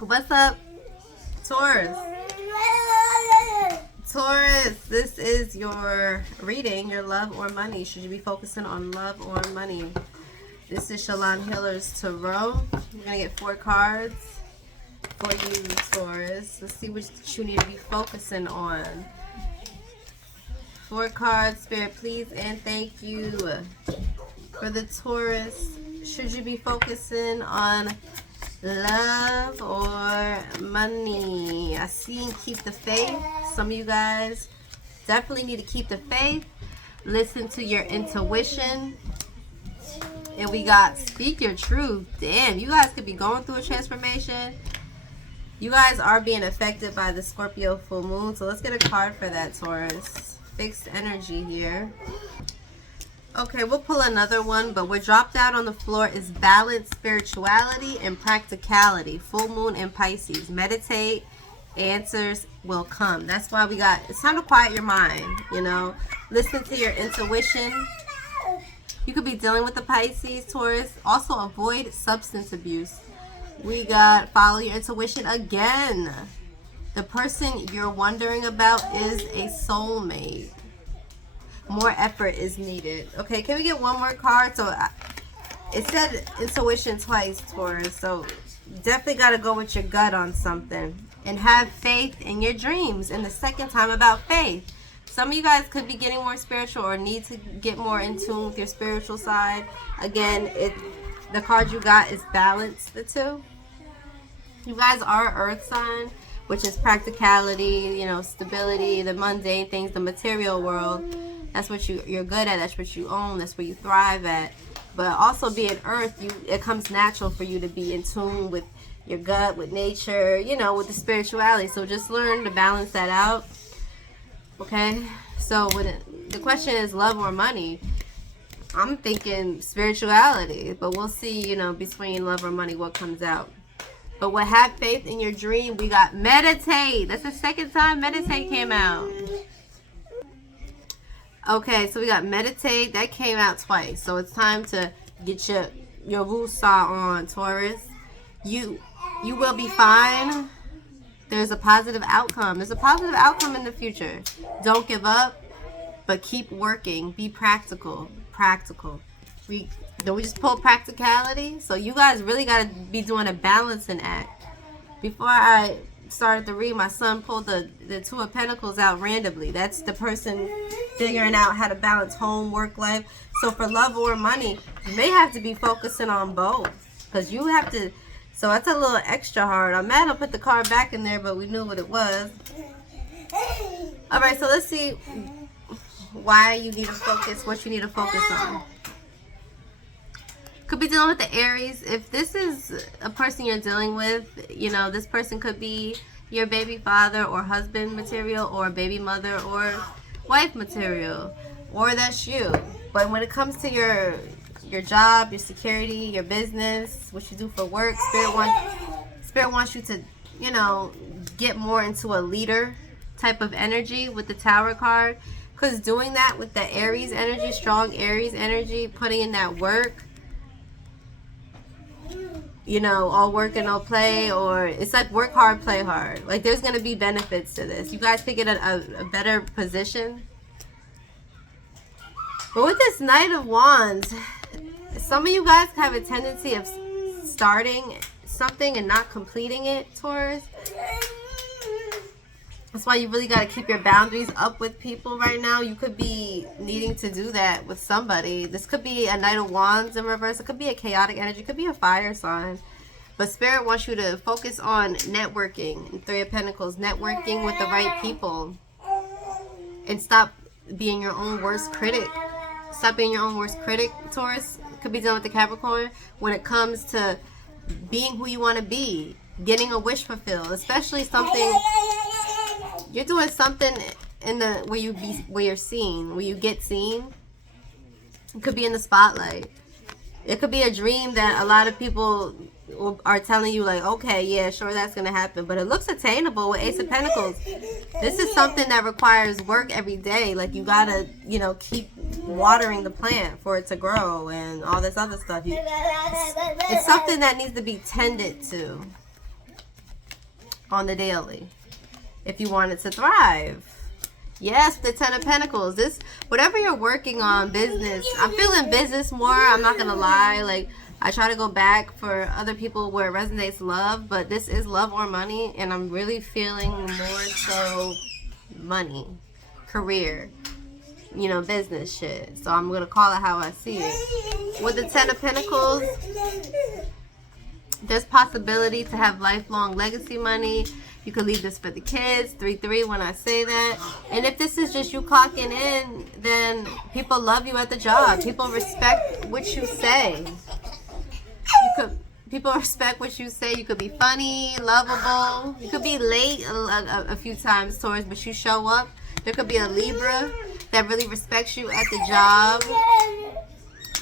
What's up, Taurus? Taurus, this is your reading, your love or money. Should you be focusing on love or money? This is Shalon Hiller's Tarot. We're going to get 4 cards for you, Taurus. Let's see what you need to be focusing on. 4 cards, Spirit, please and thank you. For the Taurus, should you be focusing on love or money? I see keep the faith. Some of you guys definitely need to keep the faith. Listen to your intuition. And we got speak your truth. Damn, you guys could be going through a transformation. You guys are being affected by the Scorpio full moon. So let's get a card for that, Taurus. Fixed energy here. Okay, we'll pull another one, but what dropped out on the floor is balance, spirituality, and practicality. Full moon in Pisces. Meditate, answers will come. That's why we got, it's time to quiet your mind, you know. Listen to your intuition. You could be dealing with the Pisces, Taurus. Also avoid substance abuse. We got follow your intuition again. The person you're wondering about is a soulmate. More effort is needed. Okay, can we get one more card? So it said intuition twice, Taurus. So definitely got to go with your gut on something. And have faith in your dreams. And the second time about faith. Some of you guys could be getting more spiritual or need to get more in tune with your spiritual side. Again, the card you got is balance the two. You guys are earth sign, which is practicality, you know, stability, the mundane things, the material world. That's what you're good at. That's what you own. That's where you thrive at. But also being earth, it comes natural for you to be in tune with your gut, with nature, you know, with the spirituality. So just learn to balance that out. Okay? So the question is love or money. I'm thinking spirituality. But we'll see, you know, between love or money what comes out. But what have faith in your dream, we got meditate. That's the second time meditate came out. Okay, so we got meditate. That came out twice. So it's time to get your wusa on, Taurus. You will be fine. There's a positive outcome. There's a positive outcome in the future. Don't give up, but keep working. Be practical. Practical. We just pulled practicality. So you guys really got to be doing a balancing act. Before I started to read, my son pulled the 2 of Pentacles out randomly. That's the person figuring out how to balance home, work, life. So for love or money, you may have to be focusing on both. Because you have to... So that's a little extra hard. I'm mad I put the card back in there, but we knew what it was. Alright, so let's see why you need to focus, what you need to focus on. Could be dealing with the Aries. If this is a person you're dealing with, you know, this person could be your baby father or husband material, or baby mother or wife material, or that's you. But when it comes to your job, your security, your business, what you do for work, Spirit wants you to, you know, get more into a leader type of energy with the Tower card. Because doing that with the Aries energy, strong Aries energy, putting in that work, you know, all work and no play, or it's like work hard, play hard. Like there's going to be benefits to this. You guys could get a better position. But with this Knight of Wands, some of you guys have a tendency of starting something and not completing it, Taurus. That's why you really got to keep your boundaries up with people right now. You could be needing to do that with somebody. This could be a Knight of Wands in reverse. It could be a chaotic energy. It could be a fire sign. But Spirit wants you to focus on networking. 3 of Pentacles, networking with the right people. And stop being your own worst critic. Stop being your own worst critic, Taurus. Could be dealing with the Capricorn when it comes to being who you want to be. Getting a wish fulfilled. Especially something... You're doing something in the where you're seen, where you get seen. It could be in the spotlight. It could be a dream that a lot of people are telling you, like, okay, yeah, sure, that's gonna happen, but it looks attainable with Ace of Pentacles. This is something that requires work every day. Like you gotta, you know, keep watering the plant for it to grow and all this other stuff. It's something that needs to be tended to. on the daily if you want it to thrive. Yes, the Ten of Pentacles. This, whatever you're working on, business. I'm feeling business more. I'm not going to lie. Like, I try to go back for other people where it resonates love, but this is love or money, and I'm really feeling more so money, career, you know, business shit. So I'm going to call it how I see it. With the Ten of Pentacles, there's possibility to have lifelong legacy money. You can leave this for the kids. 3-3 when I say that. And if this is just you clocking in, then people love you at the job. People respect what you say. People respect what you say. You could be funny, lovable. You could be late a few times, Taurus, but you show up. There could be a Libra that really respects you at the job.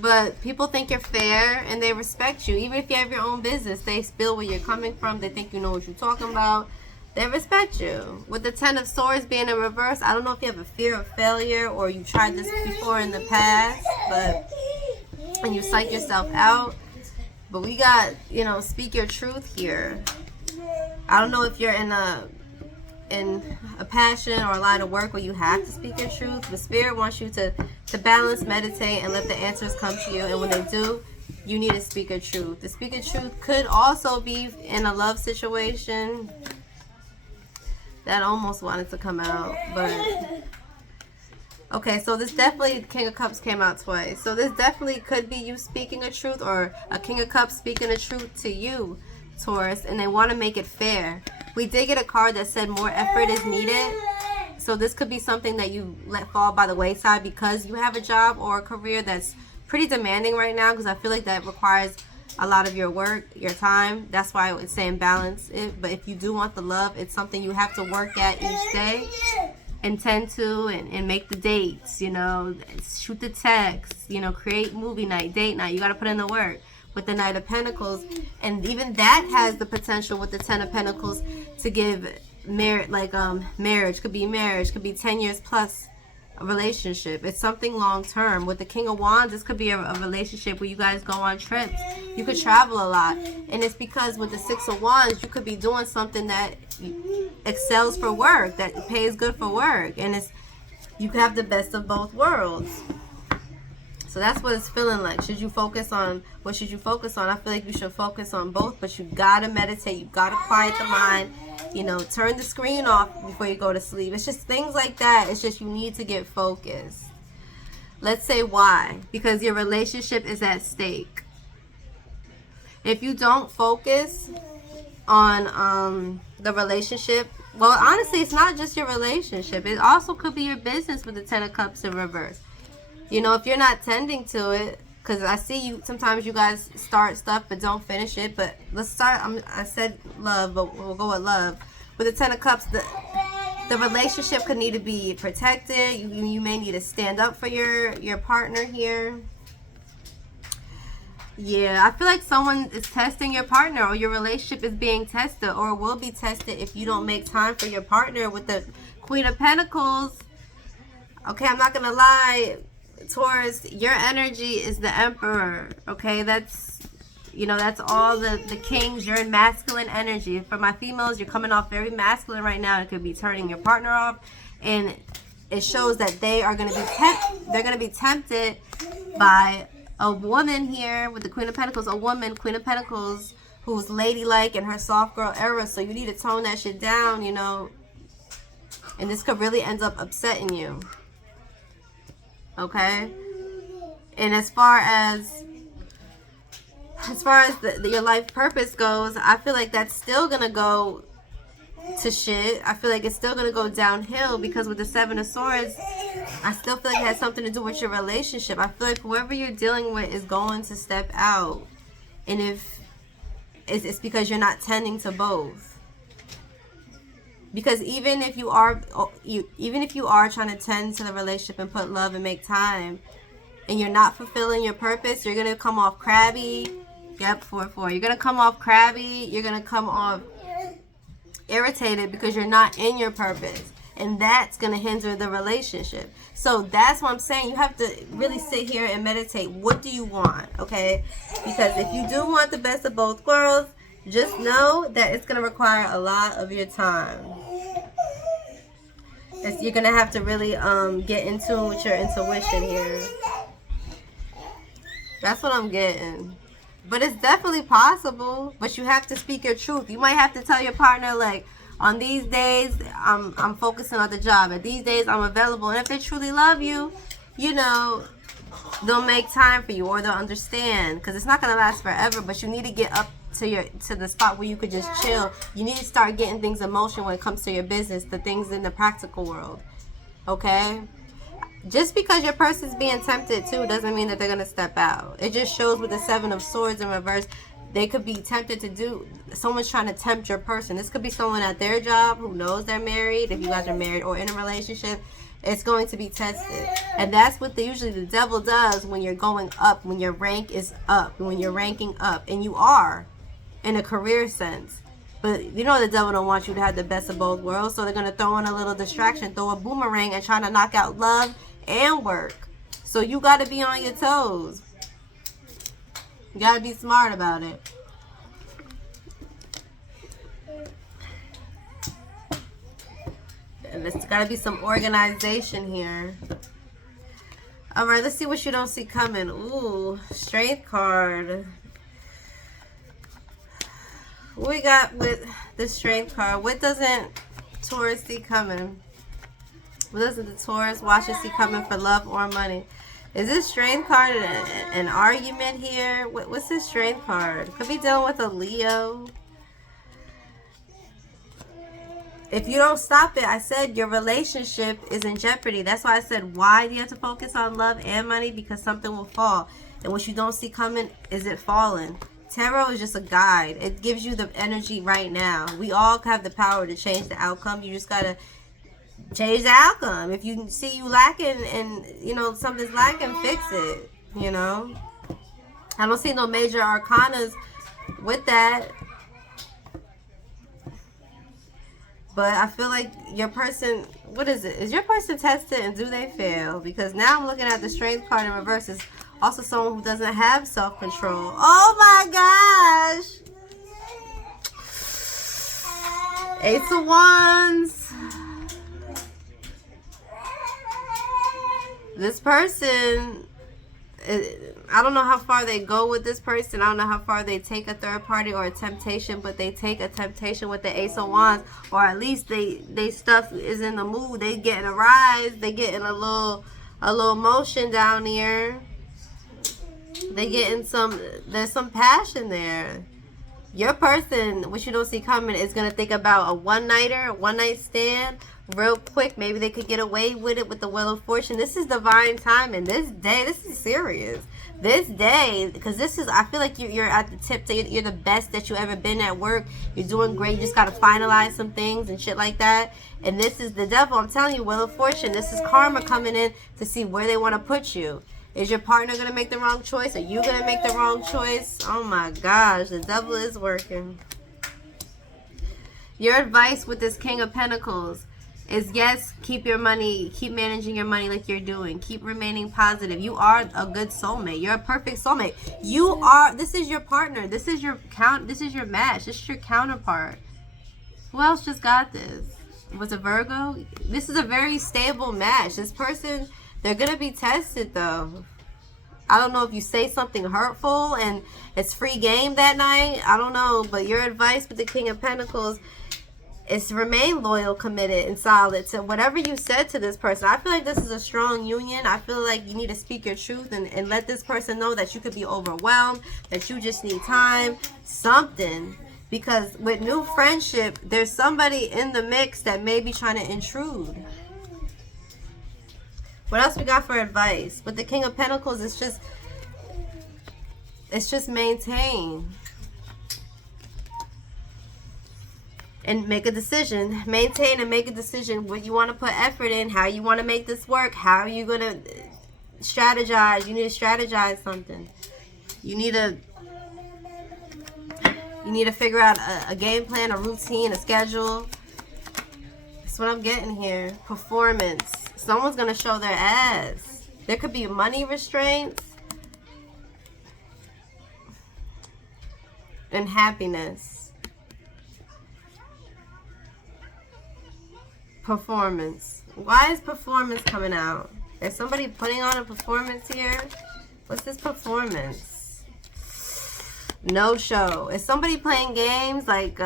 But people think you're fair and they respect you. Even if you have your own business, they feel where you're coming from. They think you know what you're talking about. They respect you. With the Ten of Swords being in reverse, I don't know if you have a fear of failure or you tried this before in the past, and you psych yourself out. But we got, you know, speak your truth here. I don't know if you're in a passion or a line of work where you have to speak your truth, but Spirit wants you to balance, meditate, and let the answers come to you. And when they do, you need to speak your truth. The speak your truth could also be in a love situation. That almost wanted to come out, but okay, so this definitely, King of Cups came out twice. So this definitely could be you speaking a truth, or a King of Cups speaking the truth to you, Taurus, and they want to make it fair. We did get a card that said more effort is needed. So this could be something that you let fall by the wayside because you have a job or a career that's pretty demanding right now, because I feel like that requires a lot of your work, your time. That's why it's saying balance it. But if you do want the love, it's something you have to work at each day and tend to, and make the dates, you know, shoot the texts, you know, create movie night, date night. You got to put in the work. With the Knight of Pentacles, and even that has the potential with the Ten of Pentacles to give marriage, could be 10 years plus a relationship. It's something long term. With the King of Wands, this could be a relationship where you guys go on trips. You could travel a lot, and it's because with the Six of Wands, you could be doing something that excels for work, that pays good for work, and you could have the best of both worlds. So that's what it's feeling like. What should you focus on? I feel like you should focus on both, but you gotta meditate. You gotta quiet the mind. You know, turn the screen off before you go to sleep. It's just things like that. It's just you need to get focused. Let's say why. Because your relationship is at stake. If you don't focus on the relationship, well, honestly, it's not just your relationship. It also could be your business with the Ten of Cups in reverse. You know, if you're not tending to it, because I see you, sometimes you guys start stuff but don't finish it. But let's start, I said love, but we'll go with love. With the Ten of Cups, the relationship could need to be protected. You may need to stand up for your partner here. Yeah, I feel like someone is testing your partner, or your relationship is being tested, or will be tested if you don't make time for your partner. With the Queen of Pentacles, okay, I'm not going to lie, Taurus, your energy is the Emperor, okay? That's, you know, that's all the kings. You're in masculine energy. For my females, you're coming off very masculine right now. It could be turning your partner off, and it shows that they are going to be tempted by a woman here with the Queen of Pentacles, Queen of Pentacles, who's ladylike in her soft girl era. So you need to tone that shit down, you know, and this could really end up upsetting you. Okay, and as far as your life purpose goes, I feel like that's still gonna go to shit. I feel like it's still gonna go downhill, because with the Seven of Swords, I still feel like it has something to do with your relationship. I feel like whoever you're dealing with is going to step out, and if it's because you're not tending to both. Because even if you are trying to tend to the relationship and put love and make time, and you're not fulfilling your purpose, you're gonna come off crabby. Yep, 4-4. You're gonna come off crabby. You're gonna come off irritated because you're not in your purpose, and that's gonna hinder the relationship. So that's what I'm saying. You have to really sit here and meditate. What do you want? Okay, because if you do want the best of both worlds, Just know that it's going to require a lot of your time. You're going to have to really get in tune with your intuition here. That's what I'm getting. But it's definitely possible. But you have to speak your truth. You might have to tell your partner, like, on these days, I'm focusing on the job. At these days, I'm available. And if they truly love you, you know, they'll make time for you, or they'll understand. Because it's not going to last forever. But you need to get up to the spot where you could just chill. You need to start getting things in motion when it comes to your business, the things in the practical world. Okay? Just because your person's being tempted too doesn't mean that they're going to step out. It just shows with the 7 of Swords in reverse, they could be tempted to do, someone's trying to tempt your person. This could be someone at their job who knows they're married, if you guys are married or in a relationship. It's going to be tested. And that's what usually the devil does when you're going up, when your rank is up, when you're ranking up. And you are in a career sense. But you know the devil don't want you to have the best of both worlds. So they're going to throw in a little distraction, throw a boomerang, and try to knock out love and work. So you got to be on your toes. You got to be smart about it. And there's got to be some organization here. All right, let's see what you don't see coming. Ooh, Strength card. What we got with the Strength card? What doesn't Taurus see coming? What doesn't the Taurus watcher see coming for love or money? Is this Strength card an argument here? What's this Strength card? Could be dealing with a Leo. If you don't stop it, I said your relationship is in jeopardy. That's why I said, why do you have to focus on love and money? Because something will fall. And what you don't see coming is it falling. Tarot is just a guide. It gives you the energy right now. We all have the power to change the outcome. You just got to change the outcome. If you see you lacking and, you know, something's lacking, fix it, you know. I don't see no major arcanas with that. But I feel like your person, what is it? Is your person tested and do they fail? Because now I'm looking at the Strength card in reverse. It's also someone who doesn't have self-control. Oh my gosh. Ace of Wands. This person, I don't know how far they go with this person. I don't know how far they take a third party or a temptation, but they take a temptation with the Ace of Wands, or at least they stuff is in the mood. They getting a rise. They getting a little motion down here. They getting there's some passion there. Your person, which you don't see coming, is going to think about a one-nighter, a one-night stand real quick. Maybe they could get away with it with the Wheel of Fortune. This is divine timing. This day, this is serious. This day, because this is, I feel like you're at the tip. You're the best that you ever been at work. You're doing great. You just got to finalize some things and shit like that. And this is the devil. I'm telling you, Wheel of Fortune. This is karma coming in to see where they want to put you. Is your partner going to make the wrong choice? Are you going to make the wrong choice? Oh my gosh, the devil is working. Your advice with this King of Pentacles is, yes, keep your money, keep managing your money like you're doing. Keep remaining positive. You are a good soulmate. You're a perfect soulmate. You are, this is your partner. This is your this is your match. This is your counterpart. Who else just got this? Was it Virgo? This is a very stable match. This person, they're going to be tested though. I don't know if you say something hurtful and it's free game that night. I don't know. But your advice with the King of Pentacles is to remain loyal, committed, and solid to whatever you said to this person. I feel like this is a strong union. I feel like you need to speak your truth and let this person know that you could be overwhelmed, that you just need time, something. Because with new friendship, there's somebody in the mix that may be trying to intrude. What else we got for advice? With the King of Pentacles, it's just maintain. And make a decision. Maintain and make a decision. What you want to put effort in. How you want to make this work. How are you going to strategize. You need to strategize something. You need to figure out a game plan, a routine, a schedule. That's what I'm getting here. Performance. Someone's going to show their ass. There could be money restraints. and happiness. Performance. Why is performance coming out? Is somebody putting on a performance here? What's this performance? No show. Is somebody playing games like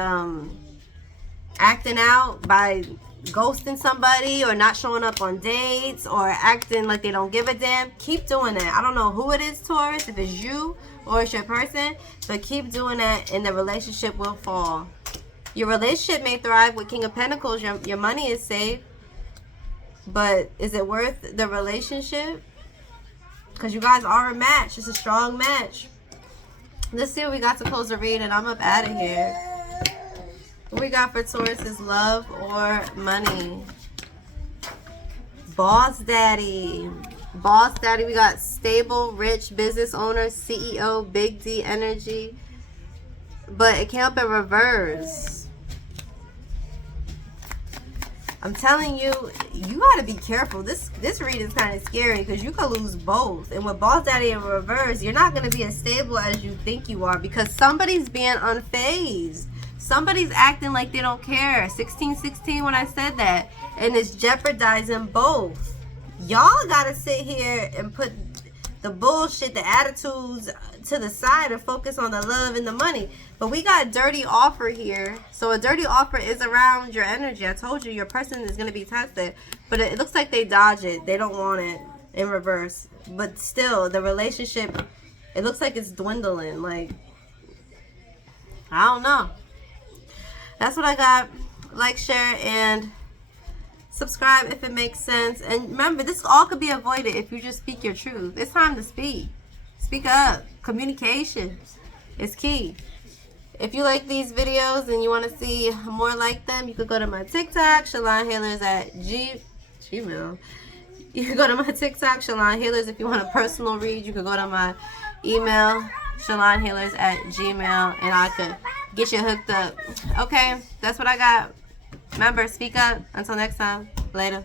acting out by ghosting somebody or not showing up on dates or acting like they don't give a damn? Keep doing that. I don't know who it is, Taurus, if it's you or it's your person, but keep doing that and the relationship will fall. Your relationship may thrive with King of Pentacles. Your money is safe. But is it worth the relationship? Because you guys are a match. It's a strong match. Let's see what we got to close the read, and I'm up out of here. What we got for Taurus is love or money. Boss daddy. Boss daddy. We got stable, rich business owner, CEO, big D energy. But it came up in reverse. I'm telling you, you got to be careful. This read is kind of scary because you could lose both. And with Boss Daddy in reverse, you're not going to be as stable as you think you are because somebody's being unfazed. Somebody's acting like they don't care. 1616 when I said that. And it's jeopardizing both. Y'all got to sit here and put the bullshit, the attitudes to the side and focus on the love and the money. But we got a dirty offer here. So a dirty offer is around your energy. I told you your person is going to be tested. But it looks like they dodge it. They don't want it in reverse. But still, the relationship, it looks like it's dwindling. Like, I don't know. That's what I got. Like, share, and subscribe if it makes sense. And remember, this all could be avoided if you just speak your truth. It's time to speak. Speak up. Communication is key. If you like these videos and you want to see more like them, you could go to my TikTok, Shalon Healers at Gmail. You can go to my TikTok, Shalon Healers. If you want a personal read, you could go to my email, ShalonHealers at Gmail, and I could get you hooked up. Okay, that's what I got. Remember, speak up. Until next time, later.